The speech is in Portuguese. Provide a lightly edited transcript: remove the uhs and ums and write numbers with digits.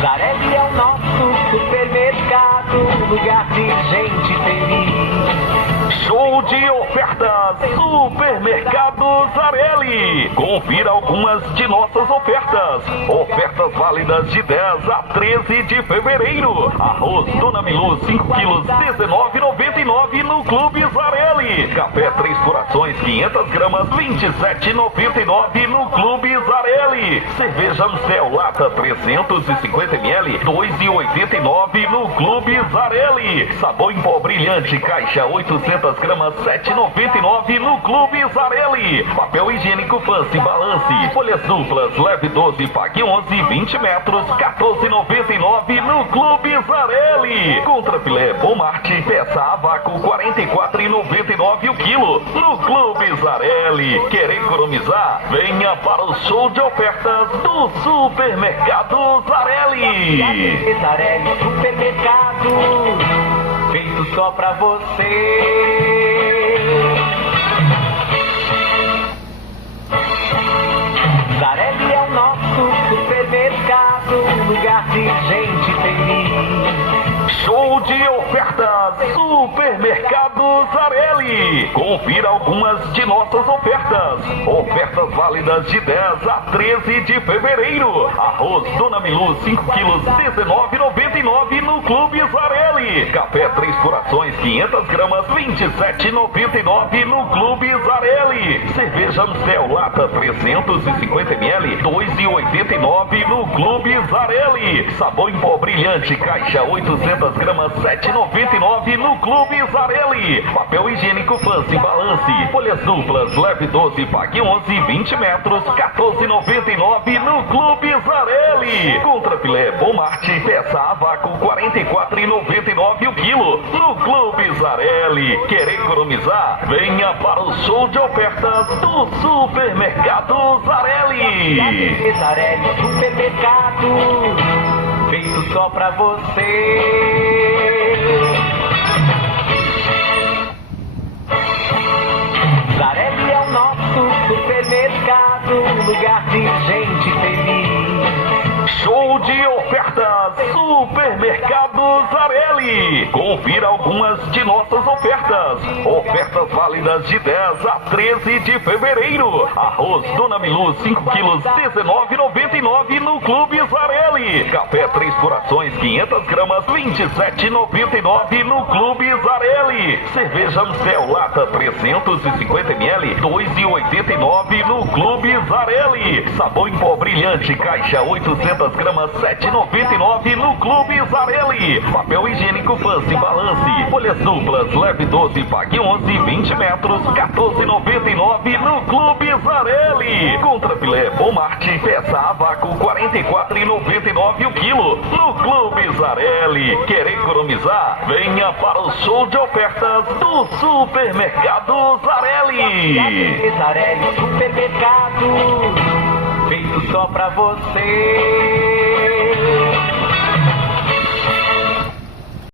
Zarelli é o nosso supermercado, lugar de gente feliz. Show de ofertas, Supermercado Zarelli. Confira algumas de nossas ofertas. Ofertas válidas de 10 a 13 de fevereiro. Arroz Dona Milu 5 quilos, R$19,99 no Clube Zarelli. Café 3 Corações 500 gramas, R$27,99 no Clube Zarelli. Cerveja Amstel Lata 350 ml, R$2,89 no Clube Zarelli. Sabão em pó brilhante caixa 800 gramas, R$7,99 no Clube Zarelli. Papel higiênico Fancy Balance, folhas duplas, leve 12, pague 11, 20 metros, R$14,99 no Clube Zarelli. Contrafilé Bomarte, peça a vácuo, R$44,99 o quilo no Clube Zarelli. Quer economizar? Venha para o show de ofertas do Supermercado Zarelli. Zarelli Supermercado, feito só pra você. Zarelli é o nosso supermercado, lugar de gente feliz. Show de ofertas, Supermercado Zarelli. Confira algumas de nossas ofertas. Ofertas válidas de 10 a 13 de fevereiro. Arroz Dona Milu 5 quilos, R$19,99 no Clube Zarelli. Café 3 Corações 500 gramas, R$27,99 no Clube Zarelli. Cerveja Amstel Lata 350 ml, R$2,89 no Clube Zarelli. Sabão em pó brilhante caixa 800 gramas, R$7,99 no Clube Zarelli. Papel higiênico Fancy Balance, folhas duplas, leve 12, pague 11, 20 metros, R$14,99 no Clube Zarelli. Contrafilé Bomarte, peça a vácuo, R$44,99 o quilo no Clube Zarelli. Quer economizar? Venha para o show de ofertas do Supermercado Zarelli. Zarelli Supermercado, feito só pra você. Zarelli é o nosso supermercado, lugar de gente feliz. Show de ofertas, Supermercado Zarelli. Confira algumas de nossas ofertas. Ofertas válidas de 10 a 13 de fevereiro. Arroz Dona Milu 5 quilos, R$19,99 no Clube Zarelli. Café 3 Corações 500 gramas, R$27,99 no Clube Zarelli. Cerveja Amstel Lata 350 ml, R$2,89 no Clube Zarelli. Sabão em pó brilhante caixa 800 gramas, R$7,99 no Clube Zarelli. Papel higiênico Fancy Balance, folhas duplas, leve 12, pague 11, 20 metros, R$14,99 no Clube Zarelli. Contrafilé Bomarte, peça a vácuo, R$44,99 o quilo no Clube Zarelli. Quer economizar? Venha para o show de ofertas do Supermercado Zarelli. Zarelli Supermercado, feito só pra você.